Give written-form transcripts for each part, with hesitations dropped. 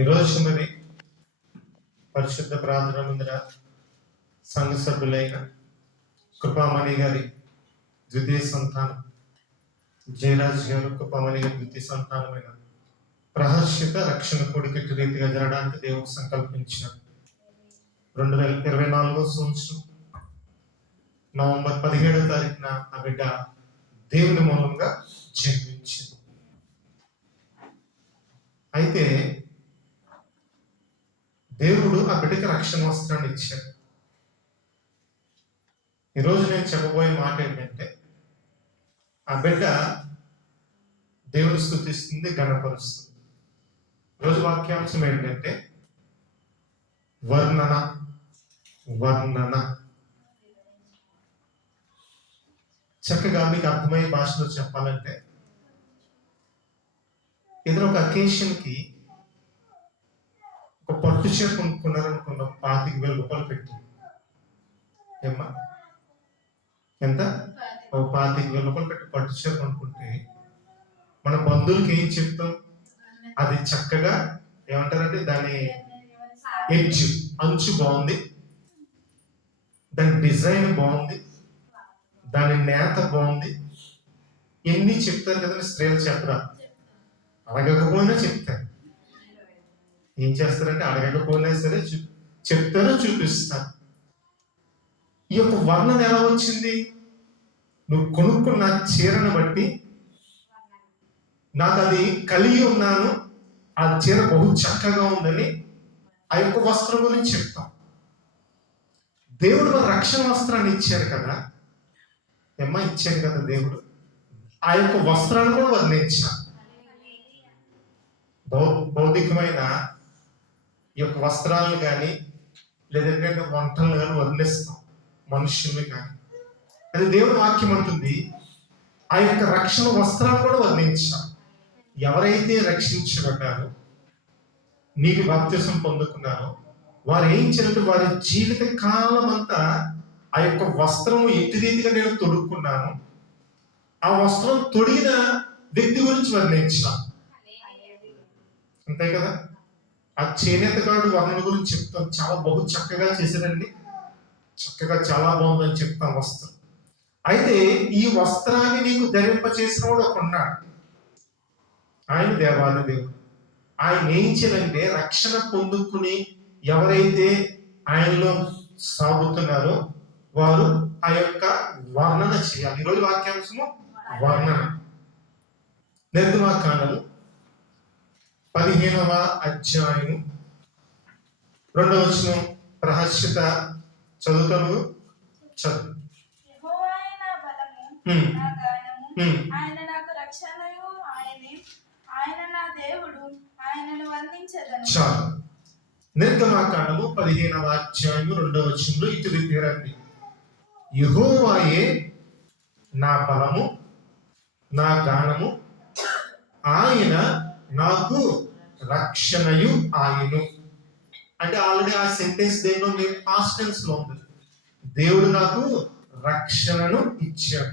ఈరోజు మరి పరిశుద్ధ ప్రార్థన ముందర సంఘ సభ్యులైన కృపామణి గారి ద్వితీయ సంతానం జయరాజ్ గారు, కృపామణి గారి ద్వితీయ సంతానమైన ప్రహర్షిత రక్షణ కొడుకెట్టు రీతిగా జరగడానికి దేవుడు సంకల్పించారు. 2024 సంవత్సరం నవంబర్ 17వ తారీఖున ఆ బిడ్డ దేవుని మూలంగా జన్మించింది. అయితే దేవుడు ఆ బిడ్డకి రక్షణ వస్త్రాన్ని ఇచ్చాడు. ఈరోజు నేను చెప్పబోయే మాట ఏంటంటే, ఆ బిడ్డ దేవుని స్తుతిస్తుంది, గణపరుస్తుంది. ఈరోజు వాక్యాంశం ఏంటంటే వర్ణన. చక్కగా మీకు అర్థమయ్యే భాషలో చెప్పాలంటే, ఏదైనా ఒక అకేషన్కి ఒక పట్టు చీర కొనుక్కున్నారనుకున్న 25,000 రూపాయలు పెట్టి, ఏమ్మా ఎంత? ఒక 25,000 రూపాయలు పెట్టి పట్టు చీర కొనుక్కుంటే మన బంధువులకి ఏం చెప్తాం? అది చక్కగా ఏమంటారంటే దాని ఎడ్జ్, అంచు బాగుంది, దాని డిజైన్ బాగుంది, దాని నేత బాగుంది, ఎన్ని చెప్తారు కదా. స్త్రీలు చెప్పరా? అడగకపోయినా చెప్తారు. ఏం చేస్తారంటే అడగకపోయినా సరే చెప్తారో చూపిస్తారు. ఈ యొక్క వర్ణన ఎలా వచ్చింది? నువ్వు కొనుక్కున్న చీరను బట్టి నాకు అది కలిగి ఉన్నాను, ఆ చీర బహు చక్కగా ఉందని ఆ యొక్క వస్త్రం గురించి చెప్తాం. దేవుడు మన రక్షణ వస్త్రాన్ని ఇచ్చారు కదా, ఇచ్చాడు కదా దేవుడు. ఆ యొక్క వస్త్రాన్ని కూడా వర్ణించా. భౌతికమైన ఈ యొక్క వస్త్రాలను కానీ లేదంటే వంటలను కానీ వర్ణిస్తాం, మనుష్యుల్ని కానీ. అది దేవుడి వాక్యం అంటుంది, ఆ యొక్క రక్షణ వస్త్రాలు కూడా వర్ణించాం. ఎవరైతే రక్షించబడ్డారో, నీకు బాప్తిసం పొందుకున్నారో, వారు ఏం చేయాలంటే వారి జీవిత కాలం అంతా ఆ యొక్క వస్త్రము ఎట్టి రీతిగా నేను తొడుక్కున్నాను, ఆ వస్త్రం తొడిగిన వ్యక్తి గురించి వర్ణించాను. అంతే కదా. ఆ చేనేతగాడు వర్ణన గురించి చెప్తాం, చాలా బహు చక్కగా చేశారండి, చక్కగా చాలా బాగుందని చెప్తాం వస్త్రం. అయితే ఈ వస్త్రాన్ని నీకు ధరింపచేసిన వాడు ఒక ఉన్నాడు, ఆయన దేవాది దేవుడు. ఆయన ఏం చేయాలంటే రక్షణ పొందుకుని ఎవరైతే ఆయనలో సాగుతున్నారో వారు ఆ యొక్క వర్ణన చేయాలి. ఈరోజు వాక్యాంశము వర్ణన. నిర్గమాకాండము 15వ అధ్యాయము 2వ వచనం. ప్రహర్షిత చదువుతాను, చదువు. చాలు. నిర్గమాకాండము 15వ అధ్యాయము 2వ వచనంలో ఇటు రీతిరండి, యెహోవాయే నా బలము, నా గానము, ఆయన నాకు రక్షణయు ఆయను. అంటే ఆల్రెడీ ఆ సెంటెన్స్ దేనిలో పాస్ట్ టెన్స్ లో ఉంది. దేవుడు నాకు రక్షణను ఇచ్చాడు.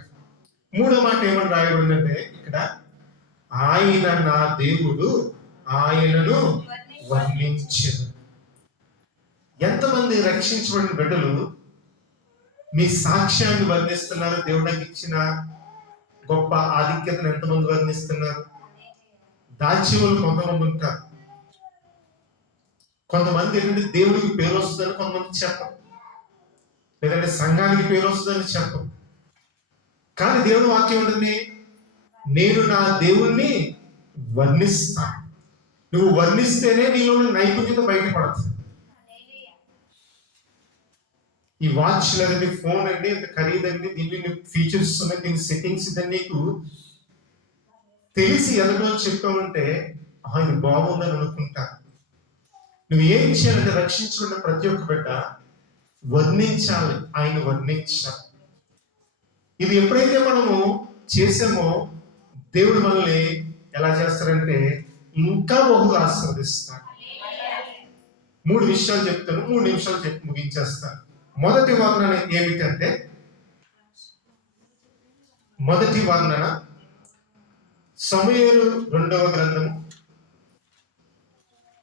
మూడో మాట ఏమని రాయబడిందంటే ఇక్కడ, ఆయన నా దేవుడు, ఆయనను వర్ణించెను. ఎంతమంది రక్షించబడిన బిడ్డలు మీ సాక్ష్యాన్ని వర్ణిస్తున్నారు? దేవుడు నాకు ఇచ్చిన గొప్ప ఆధిక్యతను ఎంతమంది వర్ణిస్తున్నారు? దాచేవాళ్ళు కొంతమంది ఉంటారు. కొంతమంది ఏంటంటే దేవుడికి పేరు వస్తుందని కొంతమంది చెప్పరు, లేదంటే సంఘానికి పేరు వస్తుందని చెప్పరు. కానీ దేవుడి వాక్యం ఉంటుంది, నేను నా దేవుణ్ణి వర్ణిస్తాను. నువ్వు వర్ణిస్తేనే నీలో నైపుణ్యత బయటపడుతుంది. ఈ వాచ్ లేదండి, ఫోన్ అండి, ఇంత ఖరీదండి, దీన్ని ఫీచర్స్ ఉన్నాయి, దీని సెట్టింగ్స్ ఇదని నీకు తెలిసి ఎలాగో చెప్తామంటే ఇది బాగుందని అనుకుంటా. నువ్వు ఏం చేయాలంటే రక్షించుకున్న ప్రతి ఒక్క బిడ్డ వర్ణించాలి, ఆయన వర్ణించాలి. ఇది ఎప్పుడైతే మనము చేసామో దేవుడు మనల్ని ఎలా చేస్తారంటే ఇంకా బహుగా ఆశీర్వదిస్తాడు. 3 విషయాలు చెప్తాను, 3 నిమిషాలు చెప్పి ముగించేస్తాను. మొదటి వర్ణన ఏమిటంటే, మొదటి వర్ణన సమూయేలు 2వ గ్రంథము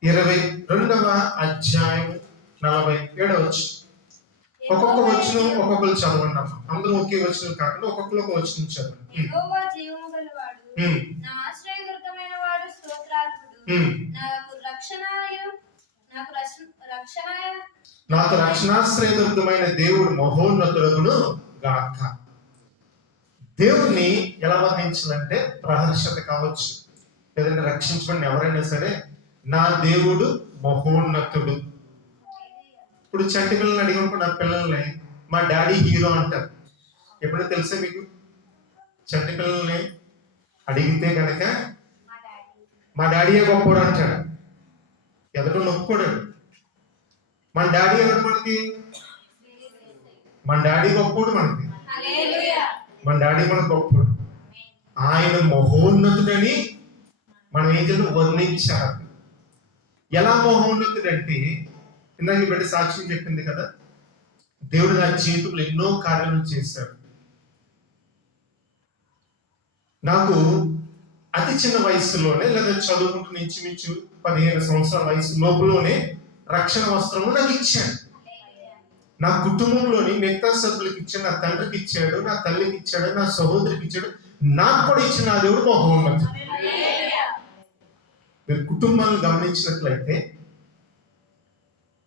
22వ అధ్యాయం 47వ వచనం. ఒక్కొక్క వచనం ఒక్కొక్కరు చదవండి అమ్మ. అందరూ ఒకే వచనం కాకుండా ఒక్కొక్కరు ఒక వచనం చదవండి. యెహోవా జీవము గలవాడు, నా ఆశ్రయదుర్గమైన వాడు, స్తోత్రార్హుడు. నాకు రక్షణాశ్రయదుర్గమైన దేవుడు మహోన్నతుడగును గాక. దేవుడిని ఎలా వర్ణించాలంటే ప్రహర్షత కావచ్చు, లేదంటే రక్షించబడిన ఎవరైనా సరే నా దేవుడు మహోన్నతుడు. ఇప్పుడు చంటి పిల్లల్ని అడిగినప్పుడు నా పిల్లల్ని మా డాడీ హీరో అంటారు. ఎప్పుడో తెలుసా మీకు? చంటి పిల్లల్ని అడిగితే కనుక మా డాడీయే గొప్పడు అంటాడు, ఎదుట నొప్పుకోడు. మన డాడీ ఎవరు మనకి? మన డాడీ గొప్పడు మనకి. మన డాడీ మనకు గొప్పడు. ఆయన మహోన్నతుడని మనం ఏం చేయాలి? వర్ణించాలి. ఎలా మహోన్నతుడంటే, ఇందాక బట్టి సాక్ష్యం చెప్పింది కదా, దేవుడు నా జీవితంలో ఎన్నో కార్యాలు చేశాడు. నాకు అతి చిన్న వయసులోనే, లేదా చదువుకుంటూ ఇంచుమించు 15 సంవత్సరాల వయసు లోపులోనే రక్షణ వస్త్రము నాకు ఇచ్చాడు. నా కుటుంబంలోని మిగతా సభ్యులకి ఇచ్చాడు, నా తండ్రికి ఇచ్చాడు, నా తల్లికి ఇచ్చాడు, నా సహోదరికి ఇచ్చాడు, నాకు కూడా ఇచ్చిన నా దేవుడు మహోన్నతుడు. మీరు కుటుంబాన్ని గమనించినట్లయితే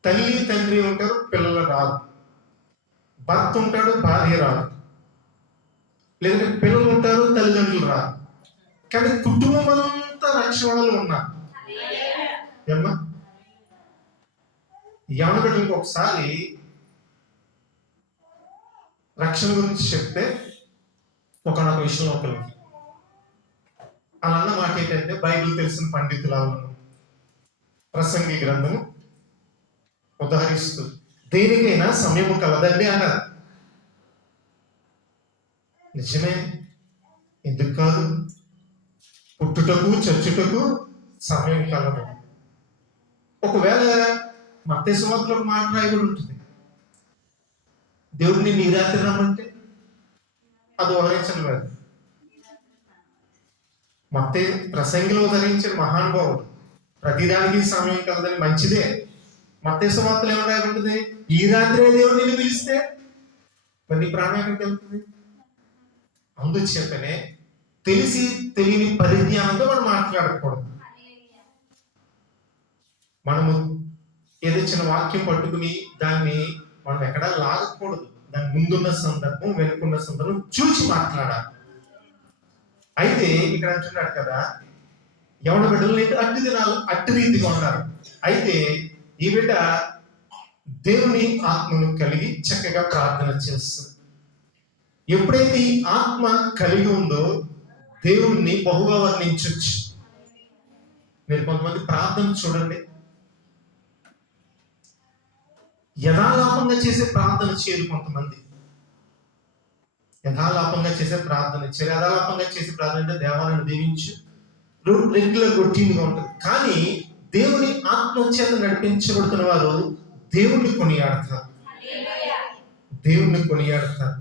తల్లి తండ్రి ఉంటారు, పిల్లలు రాదు. భర్త ఉంటాడు, భార్య రాదు. లేదంటే పిల్లలు ఉంటారు, తల్లిదండ్రులు రాదు. కానీ కుటుంబం అంతా రక్షణలో ఉన్నారు. ఏమ్మా, యవన బిడ్డలకు ఒకసారి రక్షణ గురించి చెప్తే ఒకనొక విషయంలో ఒకరికి అలా అన్న మాట ఏంటంటే, బైబిల్ తెలిసిన పండితులు ప్రసంగి గ్రంథము ఉదాహరిస్తూ దేనికైనా సమయము కలదండి అన్నారు. నిజమే, ఎందుకు కాదు? పుట్టుటకు చచ్చుటకు సమయం కలదు. ఒకవేళ మత్తయి సువార్తలో ఒక మాట రాయబడి ఉంటుంది, దేవుడిని నీ రాత్రి రమ్మంటే అది ఉదరించను కాదు. మత్తయి ప్రసంగిలో ఉదరించిన మహానుభావుడు, ప్రతిదానికి సమయం కలదని మంచిదే. మత్తయి సువార్తలో ఏమని రాయబడి ఉంటుంది? ఈ రాత్రే దేవుడు నిన్ను పిలిస్తే మరి నీ ప్రాణం ఎక్కడికి వెళ్తుంది? అందుచేతనే తెలిసి తెలియని పరిజ్ఞానంతో మనం మాట్లాడకూడదు. మనము ఏదో చిన్న వాక్యం పట్టుకుని దాన్ని మనం ఎక్కడా లాగకూడదు. దాని ముందున్న సందర్భం, వెనుకున్న సందర్భం చూసి మాట్లాడాలి. అయితే ఇక్కడ అంటున్నాడు కదా, యవన బిడ్డలు అట్టి రీతిగా ఉన్నారు. అయితే ఈ బిడ్డ దేవుని ఆత్మను కలిగి చక్కగా ప్రార్థన చేస్తుంది. ఎప్పుడైతే ఈ ఆత్మ కలిగి ఉందో దేవుణ్ణి బహుగా వర్ణించవచ్చు. మీరు కొంతమంది ప్రార్థన చూడండి, యథాలాపంగా చేసే ప్రార్థన చేయరు. కొంతమంది యథాలాపంగా చేసే ప్రార్థన చేయరు. యథాలాపంగా చేసే ప్రార్థన అంటే దేవాలను దీవించు, రెగ్యులర్ రొటీన్గా ఉంటుంది. కానీ దేవుని ఆత్మ చేత నడిపించబడుతున్న వారు దేవుణ్ణి కొనియాడతారు. దేవుణ్ణి కొనియాడతారు.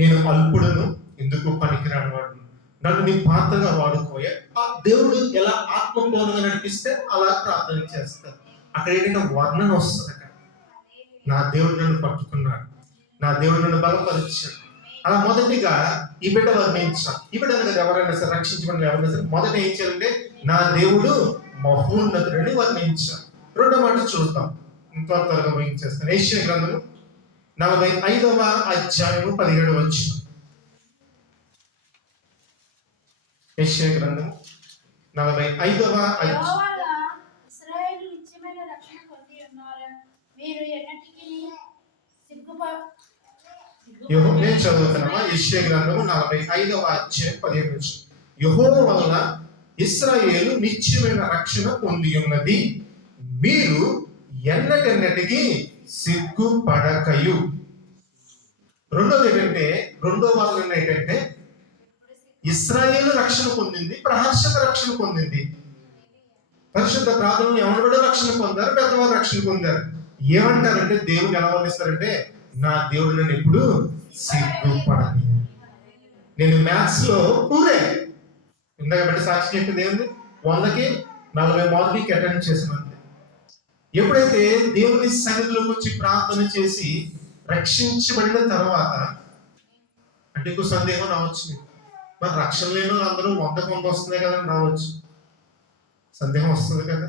నేను అల్పుడను, ఎందుకు పనికిరాని వాడు, నన్ను నీ పాత్రగా వాడుకోయా. ఆ దేవుడు ఎలా ఆత్మపూర్ణంగా నడిపిస్తే అలా ప్రార్థన చేస్తారు. అక్కడ ఏంటంటే వర్ణన వస్తుంది. అక్కడ నా దేవుడు నన్ను పట్టుకున్నాడు, నా దేవుడు నన్ను బలపరిచాడు. అలా మొదటిగా ఈ బిడ్డ వర్ణించాలి. ఈ బిడ్డ కదా ఎవరైనా సరే, రక్షించబడిన ఎవరైనా సరే మొదట ఏం చేయాలంటే నా దేవుడు మహోన్నతుడని వర్ణించాలి. రెండో మాట చూద్దాం, ఇంకో త్వరగా ముగించేస్తాను. యెషయా గ్రంథము 45వ అధ్యాయము 17వ వచనం. యెషయా గ్రంథం 45వ అధ్యాయం. నేను చదువుతున్నామా? యెషయా గ్రంథము 45వ అధ్యాయం 17వ వచనం. యెహోవా వలన ఇశ్రాయేలు నిత్యమైన రక్షణ పొంది ఉన్నది, మీరు ఎన్నటెన్నటికి సిగ్గుపడకయు. రెండోది ఏంటంటే, రెండో వర్ణన ఏంటంటే ఇశ్రాయేలు రక్షణ పొందింది, ప్రహర్షత రక్షణ పొందింది. పరిశుద్ధ ప్రార్థనలు ఎవరు రక్షణ పొందారు, పెద్దవారు రక్షణ పొందారు. ఏమంటారంటే దేవుడు ఎలా వర్ణిస్తారంటే, నా దేవుడు నన్ను ఎప్పుడు సిగ్గుపడని. నేను మ్యాథ్స్ లో పూరే ఇందాక బట్టి సాక్షి చెప్పింది ఏంది, 100కి 40 మార్కులకి అటెండ్ చేసిన. ఎప్పుడైతే దేవుని సన్నిధిలోకి వచ్చి ప్రార్థన చేసి రక్షించబడిన తర్వాత, అంటే ఇంకో సందేహం రావచ్చు మీకు, మరి రక్షణ లేని అందరూ 100 వస్తున్నాయి కదా రావచ్చు, సందేహం వస్తుంది కదా.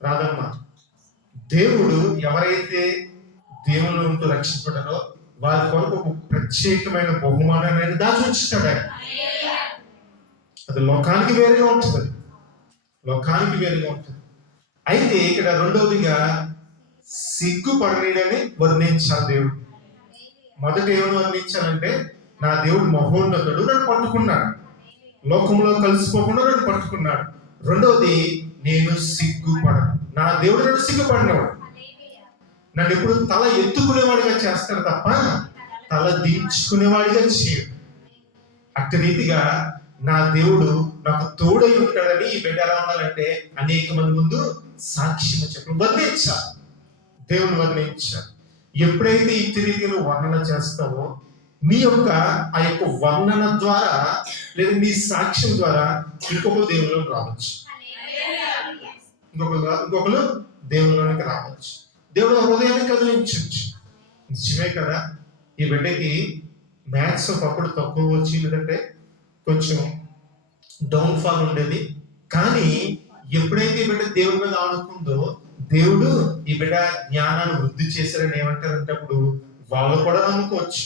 రాదమ్మా. దేవుడు ఎవరైతే దేవుని ఉంటూ రక్షించబడ్డారో వారి కొరకు ఒక ప్రత్యేకమైన బహుమానాన్ని అనేది దాచి ఉంచుతాడు ఆయన. అది లోకానికి వేరుగా ఉంటుంది, లోకానికి వేరుగా ఉంటుంది. అయితే ఇక్కడ రెండవదిగా సిగ్గుపడనీడని వర్ణించాలి దేవుడు. మొదట ఏమని వర్ణించాలంటే, నా దేవుడు మహోన్నతుడు, నన్ను పట్టుకున్నాడు, లోకంలో కలిసిపోకుండా నన్ను పట్టుకున్నాడు. రెండవది, నేను సిగ్గుపడను. నా దేవుడు నన్ను సిగ్గుపడినవాడు. నన్ను ఎప్పుడు తల ఎత్తుకునేవాడిగా చేస్తాడు తప్ప తల దించుకునేవాడిగా చేయడు. అట్టి రీతిగా నా దేవుడు నాకు తోడై ఉంటాడని ఈ బిడ్డ ఎలా ఉండాలంటే అనేక మంది ముందు సాక్ష్యం చెప్పడం, వర్ణించాలి, దేవుని వర్ణించాలి. ఎప్పుడైతే ఈ రీతిలో వర్ణన చేస్తావో నీ యొక్క ఆ యొక్క వర్ణన ద్వారా లేదా నీ సాక్ష్యం ద్వారా ఇంకొకరు దేవుళ్ళలోకి రావచ్చు, ఇంకొకరు దేవుళ్ళలోనికి రావచ్చు. దేవుడు హృదయాన్ని కదిలించవచ్చు. నిజమే కదా, ఈ బిడ్డకి మ్యాథ్స్ ఒకప్పుడు తక్కువ వచ్చి లేదంటే కొంచెం డౌన్ ఫాల్ ఉండేది. కానీ ఎప్పుడైతే ఈ బిడ్డ దేవుడి మీద ఆడుకుందో దేవుడు ఈ బిడ్డ జ్ఞానాన్ని వృద్ధి చేశారని ఏమంటారంటే అప్పుడు వాళ్ళు కూడా నమ్ముకోవచ్చు.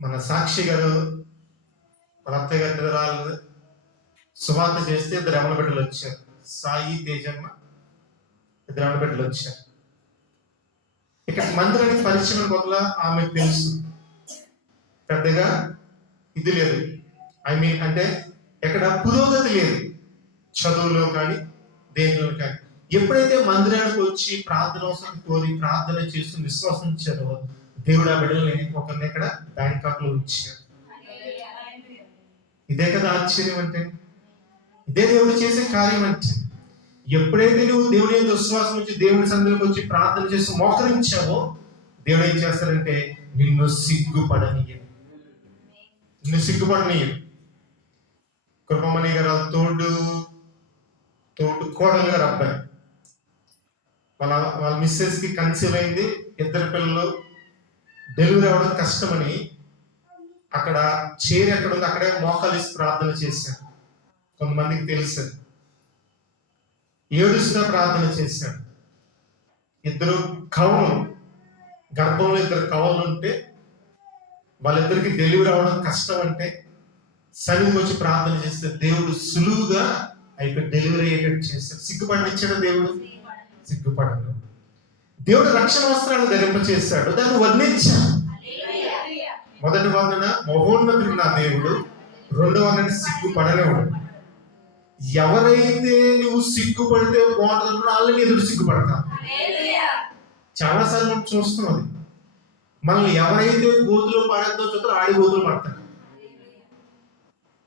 మన సాక్షి గారు వాళ్ళ అత్తయ్య గారి రాళ్ళు సువార్త చేస్తే 2 అమల బిడ్డలు వచ్చారు, సాయి తేజమ్మ, 2 అమల బిడ్డలు వచ్చారు. ఇక్కడ మందిరానికి పరిచయం వల్ల ఆమెకు తెలుసు, పెద్దగా ఇది లేదు, అంటే ఎక్కడ పురోగతి లేదు చదువులో కానీ దేనిలో కానీ. ఎప్పుడైతే మందిరానికి వచ్చి ప్రార్థన అవసరం కోరి ప్రార్థన చేస్తూ విశ్వాసించారో దేవుడు ఆ బిడ్డల్ని ఒకరిని ఇక్కడ బ్యాంకాక్ లో ఉంచారు. ఇదే కదా ఆశ్చర్యం అంటే, ఇదే దేవుడు చేసే కార్యం అంటే. ఎప్పుడైతే నువ్వు దేవుని యొక్క విశ్వాసం వచ్చి దేవుని సన్నిధిలోకి వచ్చి ప్రార్థన చేసి మోకరించావో దేవుడు ఏం చేస్తాడంటే నిన్ను సిగ్గుపడనీయడు. కృపమణి గారు తోడు కోడలు గారు అబ్బాయి, వాళ్ళ మిస్సెస్ కి కన్సీవ్ అయింది, 2 పిల్లలు, డెలివరీ అవ్వడం కష్టమని అక్కడ చేరి ఎక్కడ ఉంది అక్కడే మోకాలిసి ప్రార్థన చేశాను. కొంతమందికి తెలుసు, ఏడుస్తూ ప్రార్థన చేశాడు. 2 కవలు గర్భంలో 2 కవలు ఉంటే వాళ్ళిద్దరికి డెలివరీ అవ్వడం కష్టం అంటే సన్నిధికి వచ్చి ప్రార్థన చేస్తే దేవుడు సులువుగా అయిపోయి డెలివరీ అయ్యేటట్టు చేశాడు. సిగ్గుపడినిచ్చాడు దేవుడు, సిగ్గుపడను. దేవుడు రక్షణ వస్త్రాన్ని ధరింప చేశాడు, దాన్ని వర్ణించాడు. మొదటి వర్ణన మహోన్నతుడు నా దేవుడు, 2వ వర్ణన సిగ్గుపడలేవాడు. ఎవరైతే నువ్వు సిగ్గుపడితే బాగుంటుందో వాళ్ళని ఎదురు సిగ్గుపడతా. చాలాసార్లు మనం చూస్తున్నాం, మనల్ని ఎవరైతే గోతులో పడేద్దో చూద్దాం ఆడి గోతులు పడతాడు.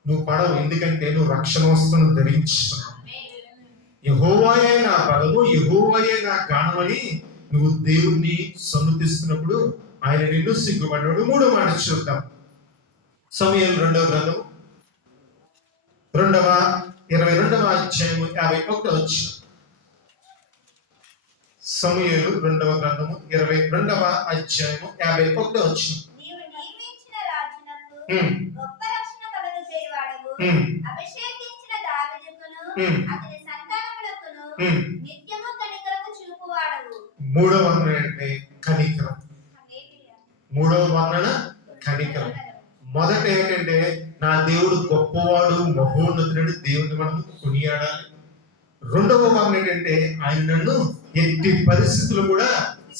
నువ్వు పడవు, ఎందుకంటే నువ్వు రక్షణ వస్త్రం ధరించుతున్నావు. యెహోవాయే నా బలము, యెహోవాయే నా గానం అని నువ్వు దేవుణ్ణి సన్నుతిస్తున్నప్పుడు ఆయన నిన్ను సిగ్గుపడ్డాడు. 3వ మాట చూద్దాం. సమూయేలు 2వ గ్రంథం 22వ అధ్యాయము 51వ వచనం. సమూయేలు 2వ గ్రంథము 22వ అధ్యాయము 51వ వచనం. నీవు నియమించిన రాజునకు గొప్ప రక్షణ కలుగు చేయువాడవు, అభిషేకించిన దావీదుకును అతని సంతానములకును నిత్యము కనికరము చూపువాడవు. 3వ వర్ణన అంటే కనికరం. 3వ వర్ణన కనికరం. మొదట ఏంటంటే నా దేవుడు గొప్పవాడు, మహోన్నతుడు, దేవుడిని మనం కొనియాడాలి. 2వ వర్ణన ఏంటంటే ఆయన నన్ను ఎట్టి పరిస్థితులు కూడా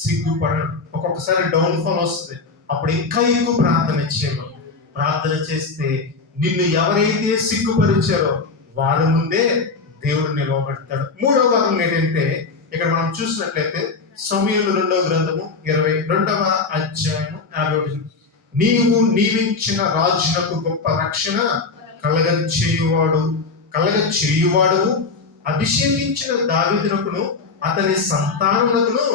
సిగ్గుపడను. ఒక్కొక్కసారి డౌన్ ఫాల్ వస్తుంది, అప్పుడు ఇంకా ఎక్కువ ప్రార్థన చేయడం. ప్రార్థన చేస్తే నిన్ను ఎవరైతే సిగ్గుపరిచారో వారి ముందే దేవుడు నిలవబెడతాడు. 3వ వర్ణన ఏంటంటే ఇక్కడ మనం చూసినట్లయితే సమూయేలు 2వ గ్రంథము 22వ అధ్యాయము 50. నీవు నియమించిన రాజునకు గొప్ప రక్షణ కలగ చేయువాడు, అభిషేకించిన దావీదునకును అతని సంతానములకును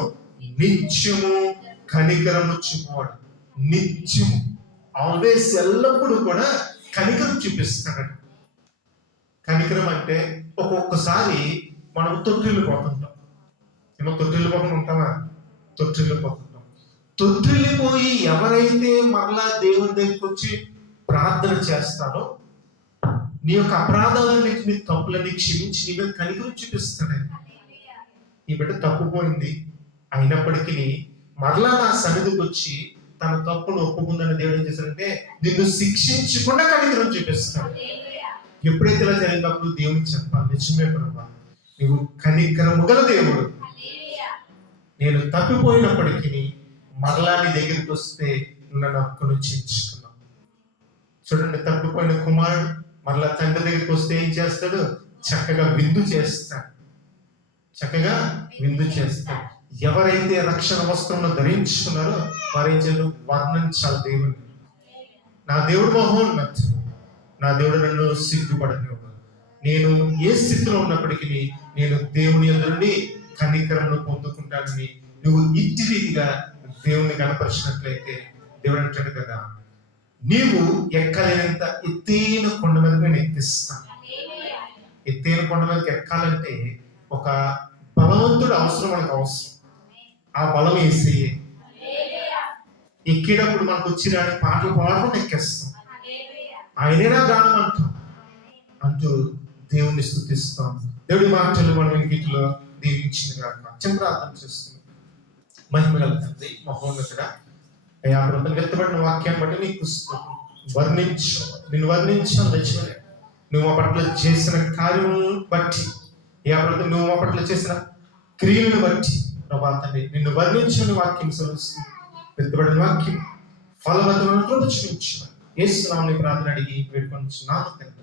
నిత్యము కనికరము చూపువాడు. నిత్యము, ఆల్వేస్, ఎల్లప్పుడూ కూడా కనికరం చూపిస్తాడు. కనికరం అంటే ఒక్కొక్కసారి మనం తొట్టిల్లు పోతుంటాం. ఏమో తొట్టిల్లు పోకుండా ఉంటామా? తొట్టిల్లు పోతుంటాం. తొట్టిల్లిపోయి ఎవరైతే మరలా దేవుని దగ్గరికి వచ్చి ప్రార్థన చేస్తారో నీ యొక్క అపరాధాలన్నింటినీ, తప్పులన్నీ క్షమించి నీ మీద కనికరం చూపిస్తాడు. ఈ బిడ్డ తప్పుపోయింది, అయినప్పటికీ మరలా నా సన్నిధికి వచ్చి తన తప్పును ఒప్పుకుందని దేవుడు ఏం చేశాడంటే నిన్ను శిక్షించకుండా కనికరం చూపిస్తాడు. ఎప్పుడైతే ఇలా జరిగినప్పుడు దేవునికి చెప్పాలి, నిజమే ప్రభా, నువ్వు కనికరము గల దేవుడు, నేను తప్పిపోయినప్పటికీ మరలా నీ దగ్గరికి వస్తే నువ్వు నన్ను హక్కును చేర్చుకున్నావు. చూడండి, తప్పిపోయిన కుమారుడు మరలా తండ్రి దగ్గరికి వస్తే ఏం చేస్తాడు? చక్కగా విందు చేస్తాడు. చక్కగా విందు చేస్తాడు. ఎవరైతే రక్షణ వస్త్రంలో ధరించుకున్నారో వారు ఏం చేయాలి? వర్ణించాలి దేవుని. నా దేవుడు మహోన్నతుడు, నా దేవుడు నన్ను సిగ్గుపడనివ్వడు. నేను ఏ స్థితిలో ఉన్నప్పటికీ నేను దేవుని ఎదురుని కనికరమును పొందుకుంటానని నువ్వు ఇట్టి రీతిగా దేవుని కనపరిచినట్లయితే దేవుడు అంటాడు కదా, నీవు ఎక్కలేనంత ఎత్తైన కొండ మీద నేను ఎక్కిస్తాను. ఎత్తైన కొండ మీదకి ఎక్కాలంటే ఒక బలవంతుడు అవసరం, మనకు అవసరం. ఆ బలం యేసయ్యే. ఎక్కేటప్పుడు మనకు వచ్చిన పాటలు పాడుకుంటూ ఎక్కేస్తాం. ఆయనే నా గానం అంటూ దేవుణ్ణి స్తుతిస్తాం. దేవుడి మాటలు మనం ఇంటిలో దీవించింది కాక చిన్న ప్రార్థన చేస్తున్నాం. మహిమ గల తండ్రి, మహోన్నతుడా, అయ్యా ప్రభుత్వం ఎత్తబడిన వాక్యాన్ని బట్టి నీకు నిన్ను వర్ణించాను. నిజమే, నువ్వు మా పట్ల చేసిన కార్యములను బట్టి, అయ్యా ప్రభుత్వం నువ్వు మా పట్ల చేసిన క్రియలను బట్టి ప్రభా తండ్రి నిన్ను వర్ణించని వాక్యం సరుస్తుంది. ఎత్తబడిన వాక్యం ఫలవంతమైన కృప చూపించు. యేసు నామములో ప్రార్థన అడిగి వేడుకొనుచున్నాను తండ్రి.